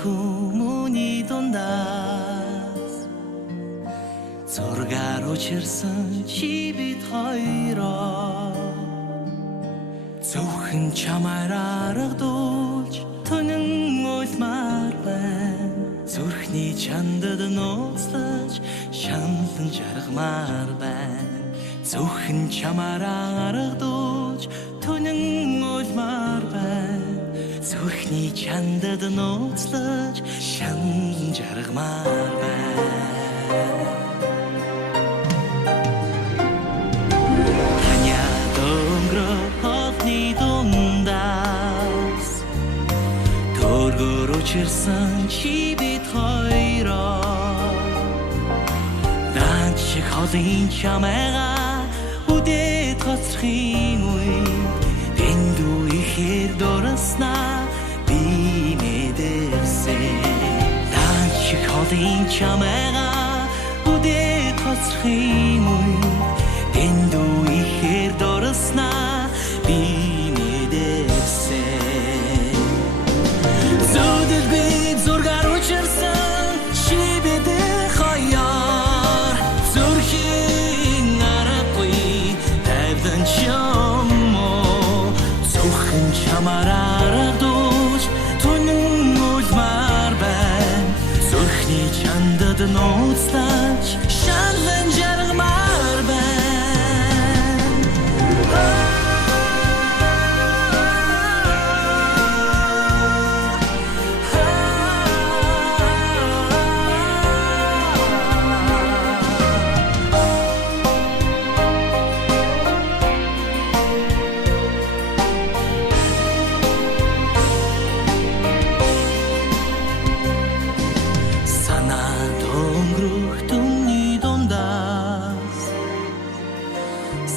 хүмүүний дундаас зургаар учирсан чи бид хоёроо зөвхөн чамаар аргадуулж төнөн уйлмаар байна. Зүрхний чандад нууцлаж шаналн жаргамаар байна. Зөвхөн чамаар аргадуулж төнөн уйлмаар байна. Зүрхний чандад нууцлаж шаналн жаргамаар байна. Учирсан чи бид хоёроо даанч шиг холын чамайгаа үдээд гоцрохын үед дэндүү ихээр дураснаа би мэдэрсэн. Даанч шиг холын чамайгаа үдээд гоцрохын үед дэндүү ихээр дураснаа би мэдэрсэн. Зүдэл би зургаар учирсан чи бид хоёроо зүрхийн аргагүй тавьдан чамоо зөвхөн чамаар аргадуулж түнэн үлмаар байна. Зүрхний чандад нууцлаж шаналн жаргамаар байна.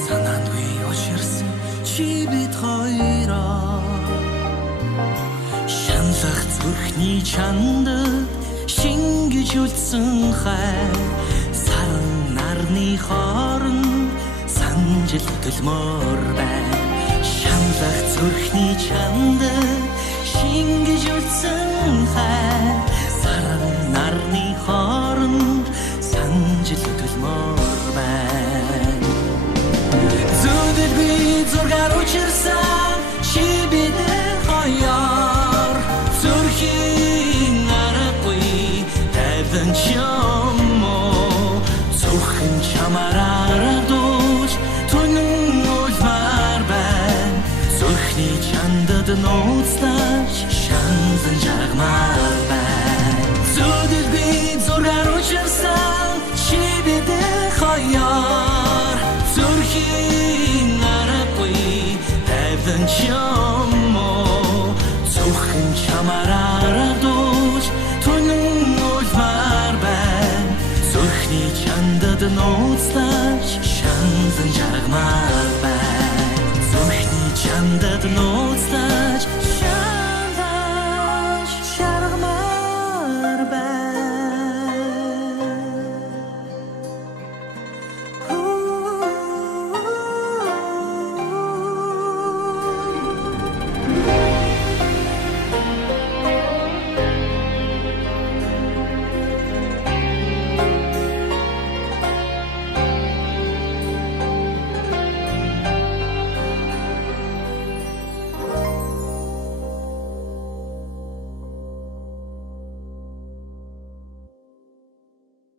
Санаандгүй учирсан чи бид хоёроо шаналх зүрхний чандад шингэж үлдсэн хай саран нарны хооронд санжил хөдөлмөр байна. Шаналх зүрхний чандад шингэж үлдсэн хай саран нарны хооронд санжил хөдөлмөр байна. Зүдэл би зургаар учирсан чи бид хоёроо зүрхийн аргагүй тавьдан чамоо зөвхөн чамаар аргадуулж түнэн үлмаар байна. Зүрхний чандад нууцлаж шаналн жаргамаар байна. Зүдэл би зургаар учирсан чи бид хоёроо зүрхийн аргагүй тавьдан чамоо зөвхөн чамаар аргадуулж түнэн үлмаар байна. Зүрхний чандад нууцлаж шаналн жаргамаар